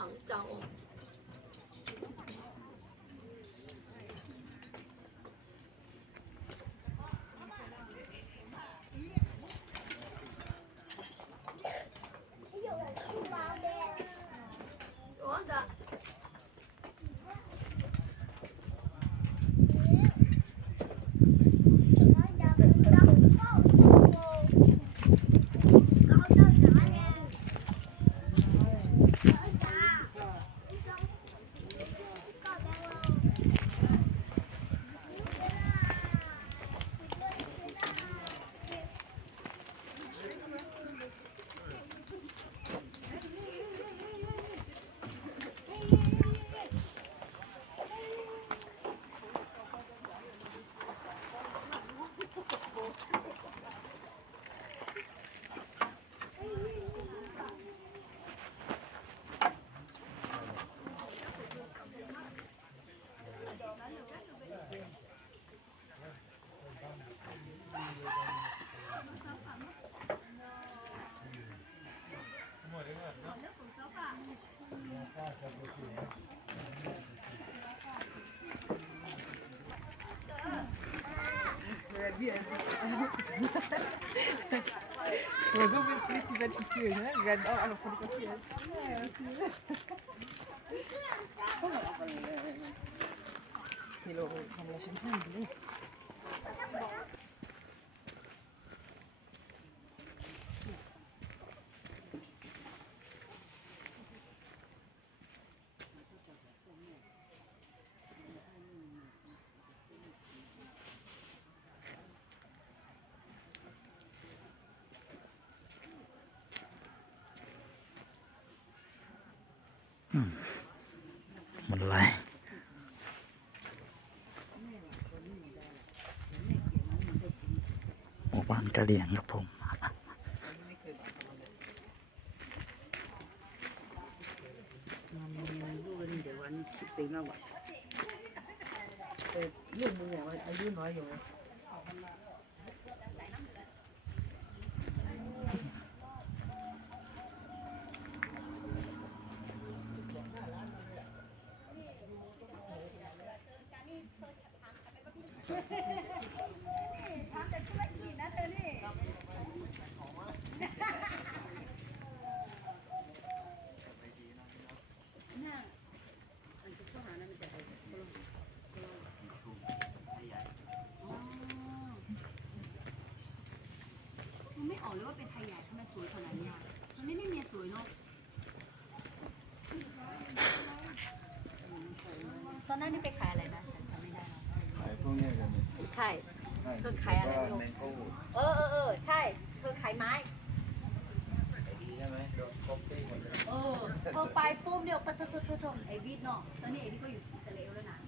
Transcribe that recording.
肮脏哦。Ja, so wirst du nicht die Menschen fühlen, ne? Wir werden auch alle fotografiert. Kilo, haben wir schon hin, Ừ. มันไรหมู่บ้านกะเหรี่ยงครับผมตีมากกว่าแต่ลูกมึงเนี่ยอายุน้อยอยู่ เลยว่าเป็นไทยใหญ่ทำไมสวยขนาดเนี้ยมันไม่ได้เมียสวยเนาะตอนนั้นนี่ไปขายอะไรนะฉันจำไม่ได้แล้วขายพวกเนี้ยกันเนี่ยใช่ เธอขายอะไรไม่รู้ แมงโก้เออเออเออใช่ เธอขายไม้ขายดีใช่ไหมโดนครบตีหมดเลยเออเธอไปปุ๊บเดียวปะทะทะทะทะไอวิทย์เนาะตอนนี้ไอวิทย์ก็อยู่สีสะเลวแล้วนะ